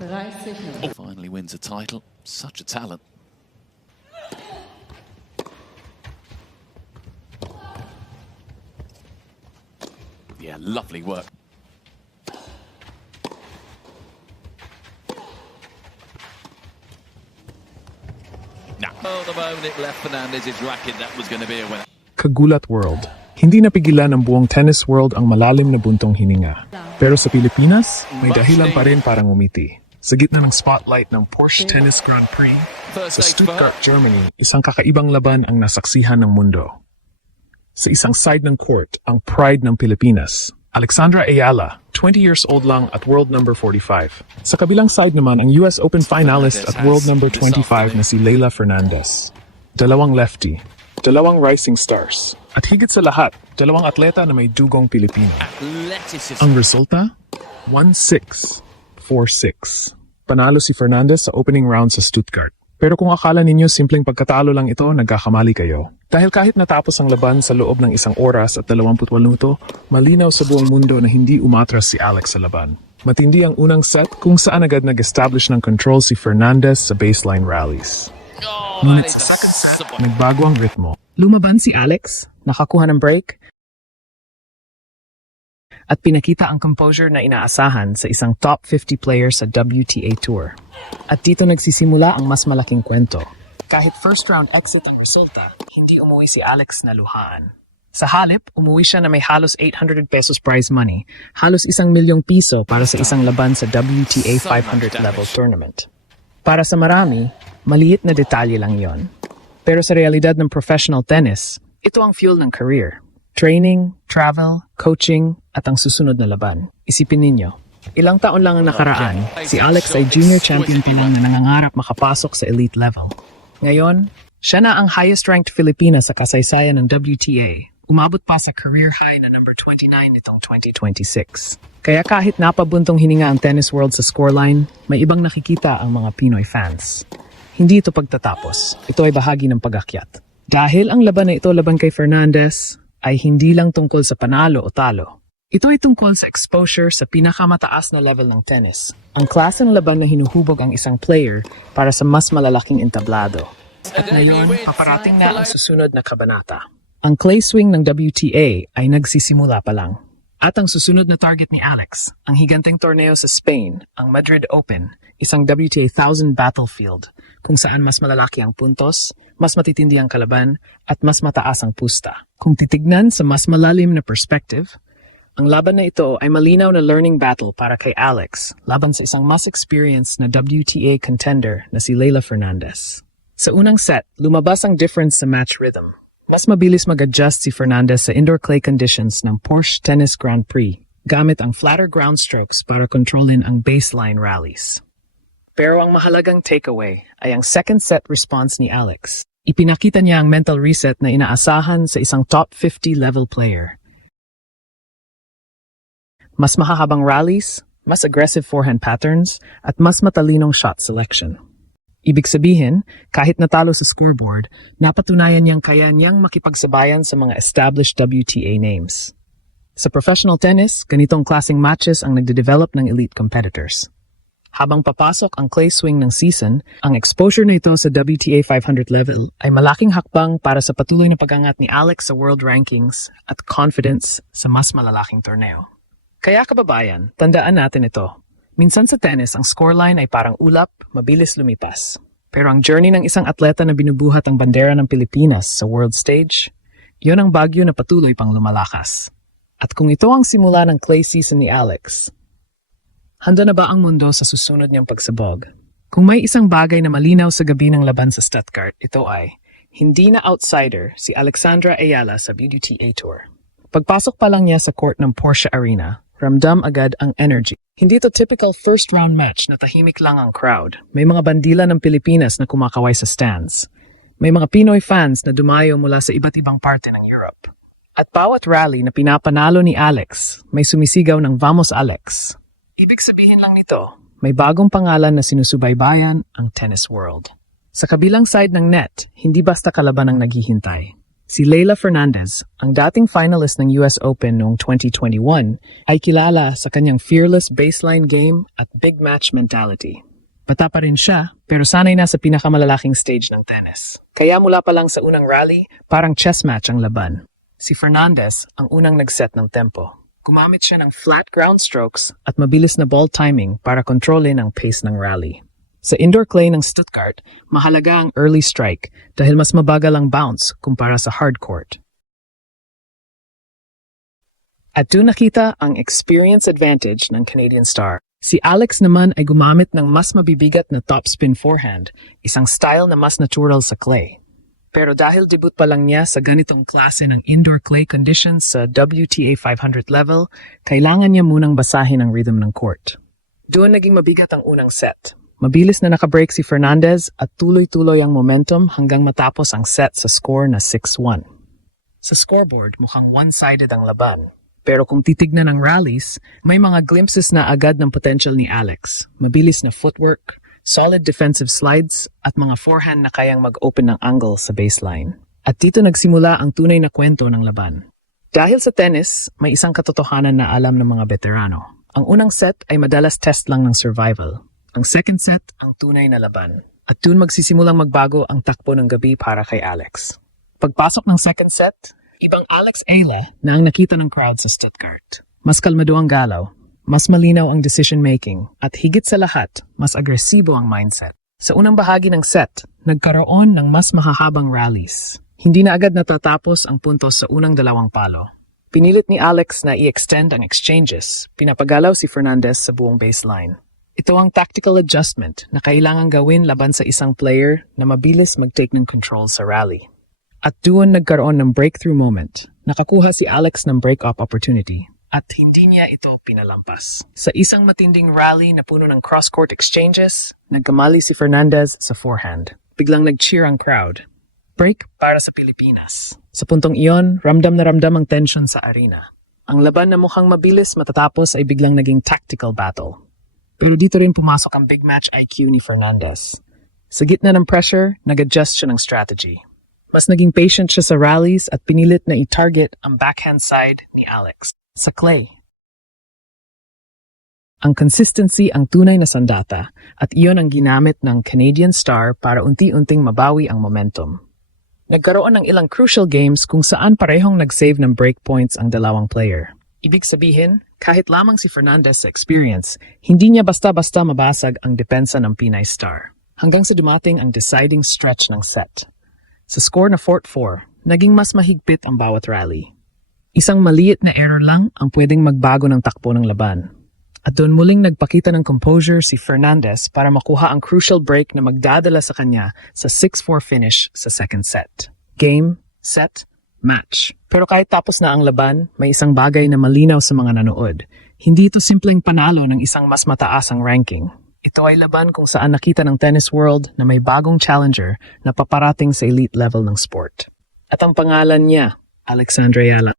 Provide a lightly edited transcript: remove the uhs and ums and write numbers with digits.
Oh, finally wins a title. Such a talent. Yeah, lovely work. Now, oh, the moment it left Fernandez's racket, that was going to be a winner. Kagulat World. Hindi napigilan ng buong tennis world ang malalim na buntong hininga. Pero sa Pilipinas, may dahilan pa rin para ngumiti. Sa gitna ng spotlight ng Porsche Tennis Grand Prix, sa Stuttgart, Germany, isang kakaibang laban ang nasaksihan ng mundo. Sa isang side ng court, ang pride ng Pilipinas, Alexandra Ayala, 20 years old lang at world number 45. Sa kabilang side naman ang US Open finalist at world number 25 na si Leylah Fernandez. Dalawang lefty, dalawang rising stars, at higit sa lahat, dalawang atleta na may dugong Pilipino. Ang resulta? 1-6, 4-6. Panalo si Fernandez sa opening round sa Stuttgart. Pero kung akala ninyo simpleng pagkatalo lang ito, nagkakamali kayo. Dahil kahit natapos ang laban sa loob ng 1 oras at 28 minuto, malinaw sa buong mundo na hindi umatras si Alex sa laban. Matindi ang unang set kung saan agad nag-establish ng control si Fernandez sa baseline rallies. Ngunit sa second set, nagbago ang ritmo. Lumaban si Alex, nakakuha ng break, at pinakita ang composure na inaasahan sa isang top 50 player sa WTA Tour. At dito nagsisimula ang mas malaking kwento. Kahit first round exit ang resulta, hindi umuwi si Alex na luhaan. Sa halip, umuwi siya na may halos 800 pesos prize money, halos 1 milyong piso para sa isang laban sa WTA 500 level tournament. Para sa marami, maliit na detalye lang yon. Pero sa realidad ng professional tennis, ito ang fuel ng career. Training, travel, coaching, at ang susunod na laban. Isipin ninyo, ilang taon lang ang nakaraan, si Alex ay junior champion pa lang na nangangarap makapasok sa elite level. Ngayon, siya na ang highest-ranked Filipina sa kasaysayan ng WTA. Umabot pa sa career high na number 29 nitong 2026. Kaya kahit napabuntong hininga ang tennis world sa scoreline, may ibang nakikita ang mga Pinoy fans. Hindi ito pagtatapos. Ito ay bahagi ng pag-akyat. Dahil ang laban na ito laban kay Fernandez ay hindi lang tungkol sa panalo o talo. Ito ay tungkol sa exposure sa pinakamataas na level ng tennis. Ang klaseng laban na hinuhubog ang isang player para sa mas malalaking entablado. At ngayon, paparating na ang susunod na kabanata. Ang clay swing ng WTA ay nagsisimula pa lang. At ang susunod na target ni Alex, ang higanteng torneo sa Spain, ang Madrid Open, isang WTA 1000 battlefield, kung saan mas malalaki ang puntos, mas matitindi ang kalaban, at mas mataas ang pusta. Kung titignan sa mas malalim na perspective, ang laban na ito ay malinaw na learning battle para kay Alex laban sa isang mas experienced na WTA contender na si Leylah Fernandez. Sa unang set, lumabas ang difference sa match rhythm. Mas mabilis mag-adjust si Fernandez sa indoor clay conditions ng Porsche Tennis Grand Prix gamit ang flatter ground strokes para kontrolin ang baseline rallies. Pero ang mahalagang takeaway ay ang second set response ni Alex. Ipinakita niya ang mental reset na inaasahan sa isang top 50 level player. Mas mahahabang rallies, mas aggressive forehand patterns, at mas matalinong shot selection. Ibig sabihin, kahit natalo sa scoreboard, napatunayan niyang kaya niyang makipagsabayan sa mga established WTA names. Sa professional tennis, ganitong klaseng matches ang nagde-develop ng elite competitors. Habang papasok ang clay swing ng season, ang exposure na ito sa WTA 500 level ay malaking hakbang para sa patuloy na pag-angat ni Alex sa world rankings at confidence sa mas malalaking torneo. Kaya kababayan, tandaan natin ito. Minsan sa tennis, ang scoreline ay parang ulap, mabilis lumipas. Pero ang journey ng isang atleta na binubuhat ang bandera ng Pilipinas sa world stage, yun ang bagyo na patuloy pang lumalakas. At kung ito ang simula ng clay season ni Alex, handa na ba ang mundo sa susunod niyang pagsabog? Kung may isang bagay na malinaw sa gabi ng laban sa Stuttgart, ito ay, hindi na outsider si Alexandra Ayala sa WTA Tour. Pagpasok pa lang niya sa court ng Porsche Arena, ramdam agad ang energy. Hindi ito typical first round match na tahimik lang ang crowd. May mga bandila ng Pilipinas na kumakaway sa stands. May mga Pinoy fans na dumayo mula sa iba't ibang parte ng Europe. At bawat rally na pinapanalo ni Alex, may sumisigaw ng Vamos Alex. Ibig sabihin lang nito, may bagong pangalan na sinusubaybayan ang tennis world. Sa kabilang side ng net, hindi basta kalaban ang naghihintay. Si Leyla Fernandez, ang dating finalist ng US Open noong 2021, ay kilala sa kanyang fearless baseline game at big match mentality. Bata pa rin siya, pero sanay na sa pinakamalalaking stage ng tennis. Kaya mula pa lang sa unang rally, parang chess match ang laban. Si Fernandez ang unang nag-set ng tempo. Gumamit siya ng flat ground strokes at mabilis na ball timing para kontrolin ang pace ng rally. Sa indoor clay ng Stuttgart, mahalaga ang early strike dahil mas mabagal ang bounce kumpara sa hard court. At doon nakita ang experience advantage ng Canadian star. Si Alex naman ay gumamit ng mas mabibigat na topspin forehand, isang style na mas natural sa clay. Pero dahil debut pa lang niya sa ganitong klase ng indoor clay conditions sa WTA 500 level, kailangan niya munang basahin ang rhythm ng court. Doon naging mabigat ang unang set. Mabilis na nakabreak si Fernandez at tuloy-tuloy ang momentum hanggang matapos ang set sa score na 6-1. Sa scoreboard, mukhang one-sided ang laban. Pero kung titignan ang rallies, may mga glimpses na agad ng potential ni Alex. Mabilis na footwork, solid defensive slides, at mga forehand na kayang mag-open ng angle sa baseline. At dito nagsimula ang tunay na kwento ng laban. Dahil sa tennis, may isang katotohanan na alam ng mga veterano. Ang unang set ay madalas test lang ng survival. Ang second set, ang tunay na laban. At dun magsisimulang magbago ang takbo ng gabi para kay Alex. Pagpasok ng second set, ibang Alex Ayla na ang nakita ng crowd sa Stuttgart. Mas kalmado ang galaw, mas malinaw ang decision-making, at higit sa lahat, mas agresibo ang mindset. Sa unang bahagi ng set, nagkaroon ng mas mahahabang rallies. Hindi na agad natatapos ang puntos sa unang dalawang palo. Pinilit ni Alex na i-extend ang exchanges, pinapagalaw si Fernandez sa buong baseline. Ito ang tactical adjustment na kailangang gawin laban sa isang player na mabilis mag-take ng control sa rally. At doon nagkaroon ng breakthrough moment. Nakakuha si Alex ng break-up opportunity at hindi niya ito pinalampas. Sa isang matinding rally na puno ng cross-court exchanges, nagkamali si Fernandez sa forehand. Biglang nag-cheer ang crowd. Break para sa Pilipinas. Sa puntong iyon, ramdam na ramdam ang tension sa arena. Ang laban na mukhang mabilis matatapos ay biglang naging tactical battle. Pero dito rin pumasok ang big match IQ ni Fernandez. Sa gitna ng pressure, nag-adjust siya ng strategy. Mas naging patient siya sa rallies at pinilit na i-target ang backhand side ni Alex. Sa clay, ang consistency ang tunay na sandata at iyon ang ginamit ng Canadian star para unti-unting mabawi ang momentum. Nagkaroon ng ilang crucial games kung saan parehong nag-save ng breakpoints ang dalawang player. Ibig sabihin, kahit lamang si Fernandez sa experience, hindi niya basta-basta mabasag ang depensa ng Pinay star. Hanggang sa dumating ang deciding stretch ng set. Sa score na 4-4, naging mas mahigpit ang bawat rally. Isang maliit na error lang ang pwedeng magbago ng takbo ng laban. At doon muling nagpakita ng composure si Fernandez para makuha ang crucial break na magdadala sa kanya sa 6-4 finish sa second set. Game, set, match. Pero kahit tapos na ang laban, may isang bagay na malinaw sa mga nanood. Hindi ito simpleng panalo ng isang mas mataas ang ranking. Ito ay laban kung saan nakita ng tennis world na may bagong challenger na paparating sa elite level ng sport. At ang pangalan niya, Alexandra Yala.